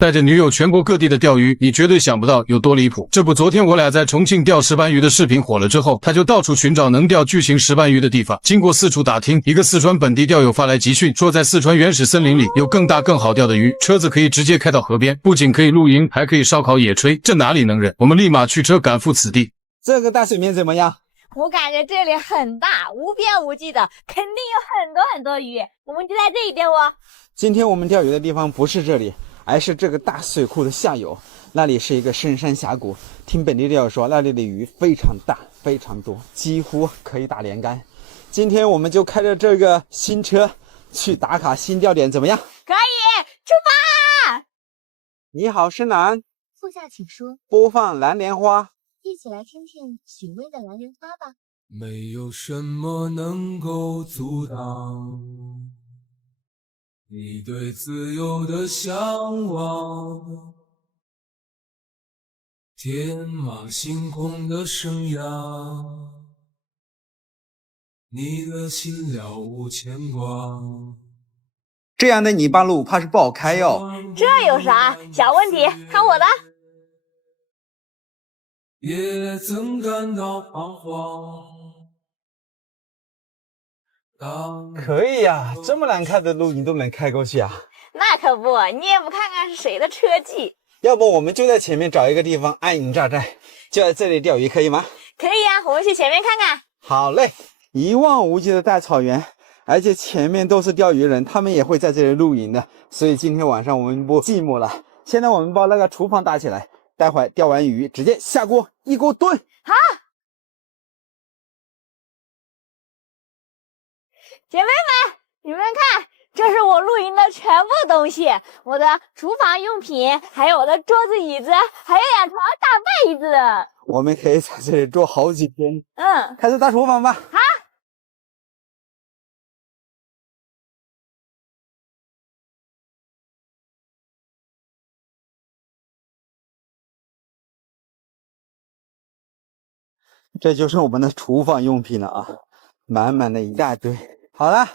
带着女友全国各地的钓鱼，你绝对想不到有多离谱。这不，昨天我俩在重庆钓石斑鱼的视频火了之后，他就到处寻找能钓巨型石斑鱼的地方。经过四处打听，一个四川本地钓友发来集训，说在四川原始森林里有更大更好钓的鱼，车子可以直接开到河边，不仅可以露营，还可以烧烤野炊，这哪里能忍？我们立马驱车赶赴此地。这个大水面怎么样？我感觉这里很大，无边无际的，肯定有很多鱼。我们就在这里钓哦。今天我们钓鱼的地方不是这里，而是这个大水库的下游，那里是一个深山峡谷。听本地钓友说，那里的鱼非常大，非常多，几乎可以打连杆。今天我们就开着这个新车去打卡新钓点，怎么样？可以，出发！你好，深蓝。副驾请说。播放蓝莲花。一起来听听许巍的蓝莲花吧。没有什么能够阻挡你对自由的向往，天马行空的生涯，你的心了无牵挂。这样的泥巴路怕是不好开哟。这有啥？小问题，看我的。也曾感到彷徨。可以呀，这么难开的路你都能开过去啊？那可不，你也不看看是谁的车技。要不我们就在前面找一个地方安营扎寨，就在这里钓鱼，可以吗？可以啊，我们去前面看看。好嘞，一望无际的大草原，而且前面都是钓鱼人，他们也会在这里露营的，所以今天晚上我们不寂寞了。现在我们把那个厨房搭起来，待会钓完鱼直接下锅，一锅炖。好，姐妹们，你们看，这是我露营的全部东西，我的厨房用品，还有我的桌子椅子，还有2床大被子。我们可以在这里坐好几天。开始搭厨房吧。好。这就是我们的厨房用品了啊，满满的一大堆。好了，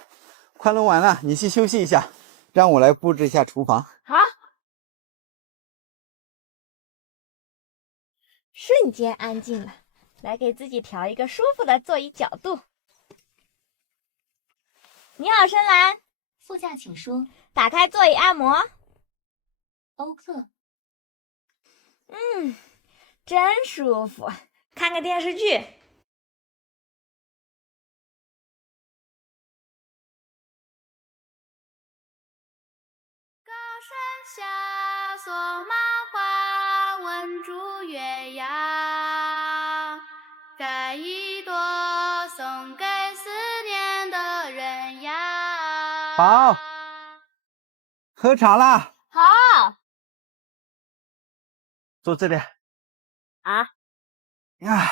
快弄完了，你去休息一下，让我来布置一下厨房。好。瞬间安静了，来给自己调一个舒服的座椅角度。你好，深蓝。副驾请说。打开座椅按摩。欧克。真舒服。看个电视剧。高山下，索马花，问竹月牙，摘一朵送给思念的人呀。好，喝茶啦。好。坐这里。啊。呀，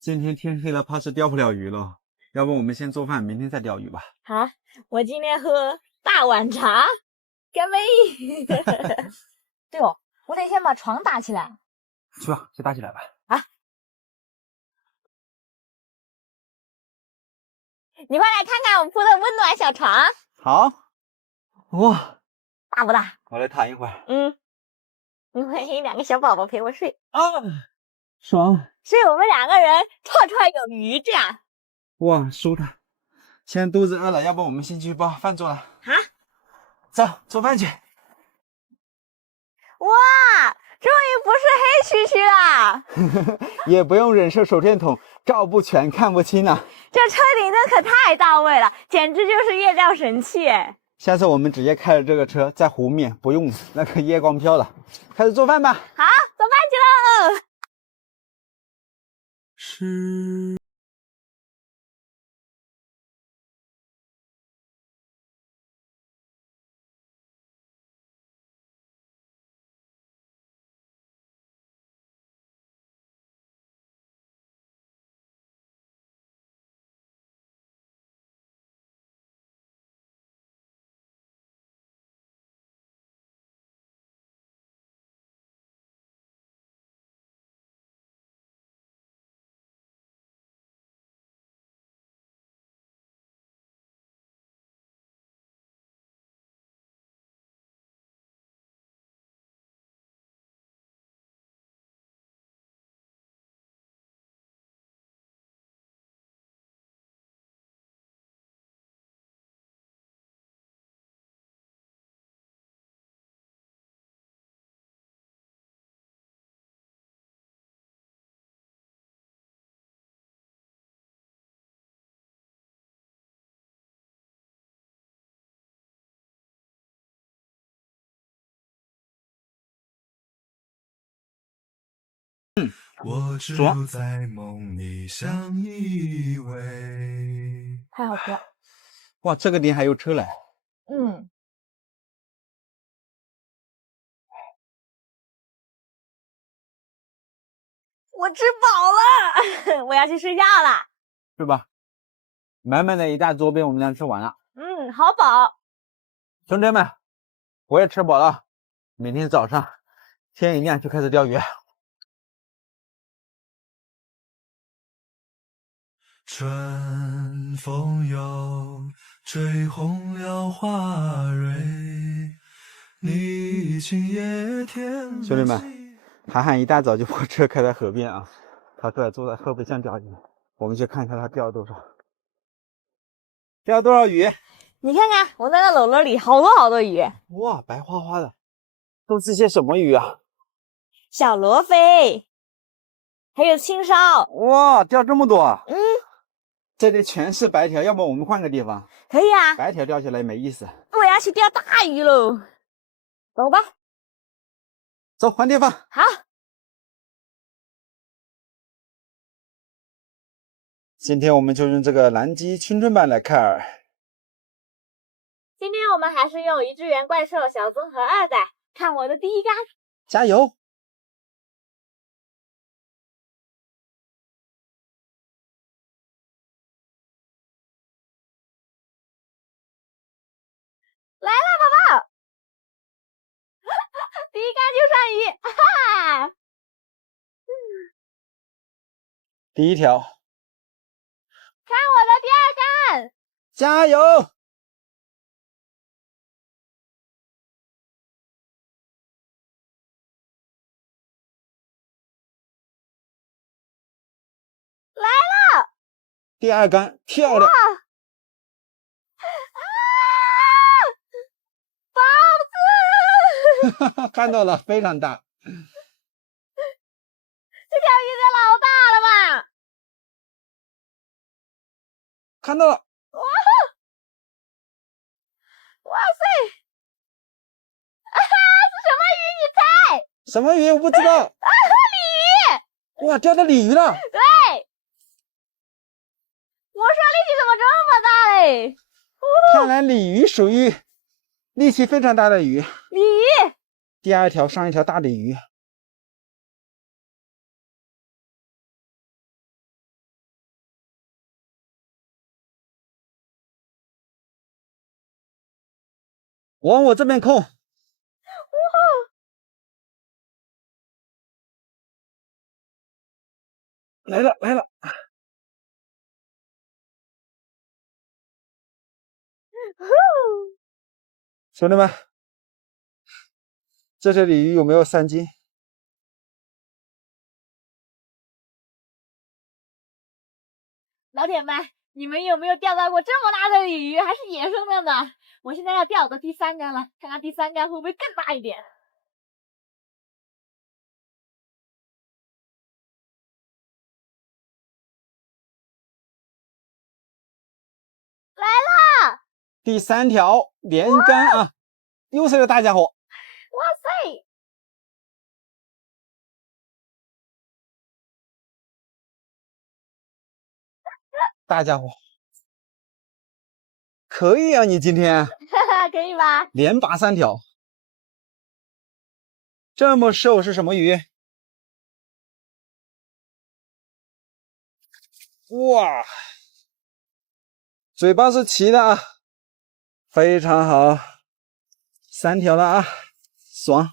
今天天黑了，怕是钓不了鱼了。要不我们先做饭，明天再钓鱼吧。好，我今天喝大碗茶，干杯！对哦，我得先把床搭起来。去吧，先搭起来吧。啊！你快来看看我铺的温暖小床。好。哇，大不大？我来躺一会儿。因为2个小宝宝陪我睡啊，爽！所以我们2个人绰绰有余，这样。哇，舒坦。现在肚子饿了，要不我们先去把饭做了。好，走，做饭去。哇，终于不是黑黢黢了。也不用忍受手电筒照不全，看不清了。这车顶灯可太到位了，简直就是夜钓神器哎！下次我们直接开着这个车在湖面，不用那个夜光漂了。开始做饭吧。好，做饭去喽。是我只有在梦里相依偎。太好吃了。哇，这个店还有车嘞！嗯，我吃饱了，我要去睡觉了。是吧？满满的一大桌被我们俩吃完了。嗯，好饱。兄弟们，我也吃饱了。明天早上天一亮就开始钓鱼。春风又吹红了花蕊，你今夜添兄弟们，涵涵一大早就把车开在河边啊，他出来坐在河北上钓鱼。我们去看一下他钓了多少，钓了多少鱼？你看看我那个篓篓里好多好多鱼，哇，白花花的，都是些什么鱼啊？小罗非，还有青烧。哇，钓这么多啊！嗯，这里全是白条，要不我们换个地方？可以啊。白条钓起来没意思。我要去钓大鱼喽，走吧。走，换地方。好。今天我们就用这个蓝鸡青春版来看儿。今天我们还是用一只元怪兽小综合2代，看我的第一杆。加油！来了，宝宝！第一杆就上鱼，哈哈！第一条，看我的第二杆！加油！来了！第二杆漂亮！豹子！看到了，非常大。这条鱼可老大了吧？看到了！哇！哇塞！啊哈，是什么鱼？你猜？什么鱼？我不知道。啊，鲤鱼！哇，钓到鲤鱼了！对，我说力气怎么这么大嘞？看来鲤鱼属于力气非常大的鱼。鲤鱼！第二条上一条大鲤鱼。往我这边控。来了来了！兄弟们，这些鲤鱼有没有3斤？老铁们，你们有没有钓到过这么大的鲤鱼，还是野生的呢？我现在要钓我的第3杆了，看看第3杆会不会更大一点。来啦！第3条连杆啊，又是个大家伙。哇塞！大家伙，可以啊，你今天哈哈，可以吧？连拔3条，这么瘦是什么鱼？哇，嘴巴是齐的啊，非常好，3条了啊，爽！啊，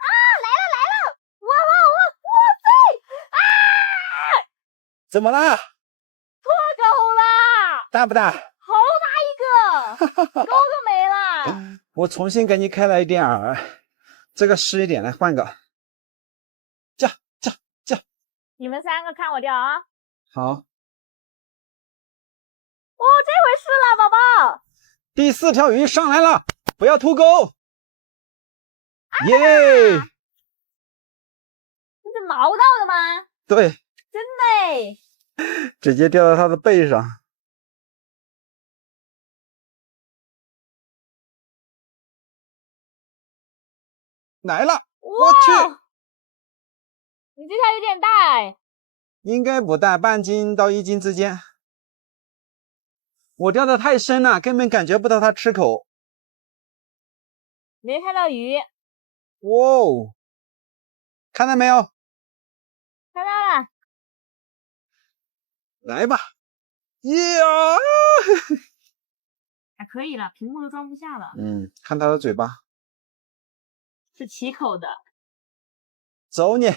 来了来了！哇塞！啊！怎么啦？脱钩啦！大不大？好大一个，钩都没了。我重新给你开了一点饵，这个湿一点，来换个。驾！你们3个看我钓啊！好，哦，这回是了，宝宝。第4条鱼上来了，不要吐钩。耶！这是毛到的吗？对，真的哎。直接掉到它的背上。来了！我去，你这条有点大哎。应该不大，半斤到1斤之间。我钓的太深了，根本感觉不到它吃口。没看到鱼，哇哦，看到没有？看到了。来吧！呀，还可以了，屏幕都装不下了。看它的嘴巴，是齐口的。走你！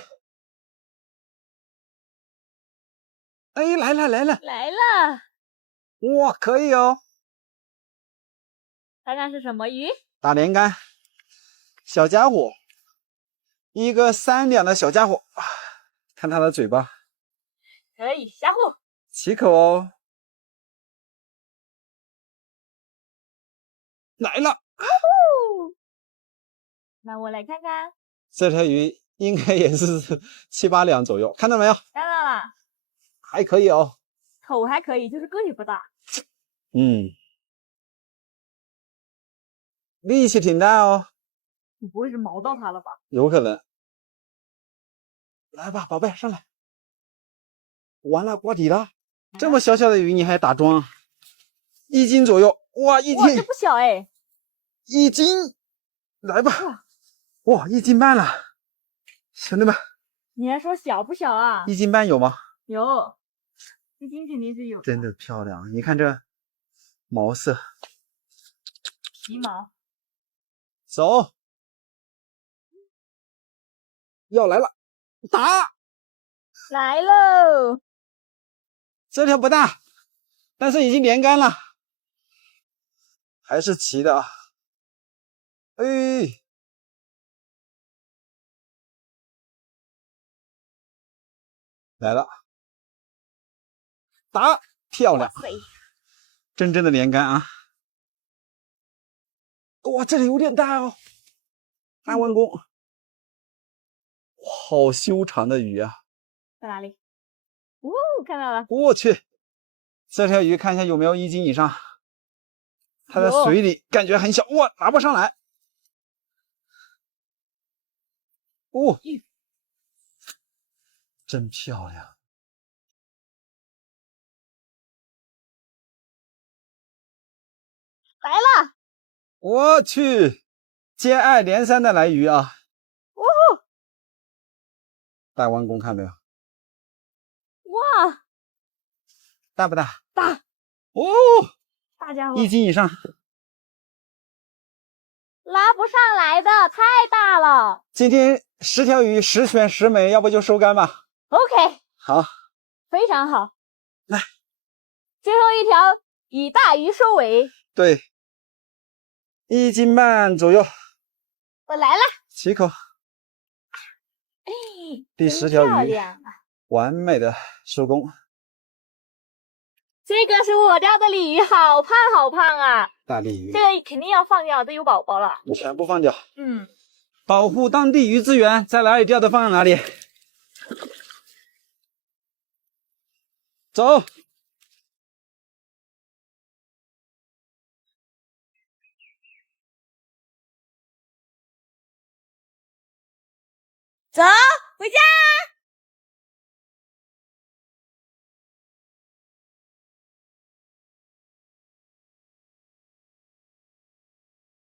哎，来了来了！来了，哇，可以哦！看看是什么鱼？大连竿，小家伙，一个3两的小家伙，看它的嘴巴，可以，虾虎。齐口哦。来了，那我来看看。这条鱼应该也是7、8两左右，看到没有？看到了，还可以哦。口还可以，就是个体不大。力气挺大哦。你不会是毛到它了吧？有可能。来吧，宝贝，上来。完了，挂底了。这么小小的鱼你还打桩？1斤左右，哇，1哇，这斤，不小哎。 1斤，来吧。哇，1斤半了，兄弟们，你还说小不小啊？ 1斤半有吗？有，1斤肯定是有的。真的漂亮，你看这毛色，皮毛。走，要来了，打！来喽！这条不大，但是已经连竿了，还是齐的啊。哎，来了，打！漂亮，真正的连竿啊！哇，这里有点大哦，大弯弓，好修长的鱼啊！在哪里？哦，看到了。我去，这条鱼看一下有没有1斤以上。它在水里感觉很小，哇，拿不上来。哦，真漂亮。来了！我去，接二连三的来鱼啊！哦，大弯弓看没有？哇，大不大？大哦，大家伙，1斤以上。拉不上来的，太大了。今天10条鱼10全10美，要不就收竿吧。 OK， 好，非常好。来，最后一条以大鱼收尾。对，1斤半左右，我来了。齐口。哎，第10条鱼，漂亮啊！完美的收工。这个是我钓的鲤鱼，好胖好胖啊！大鲤鱼，这个肯定要放掉，都有宝宝了。全部放掉。保护当地鱼资源，在哪里钓的放哪里。走。走，回家。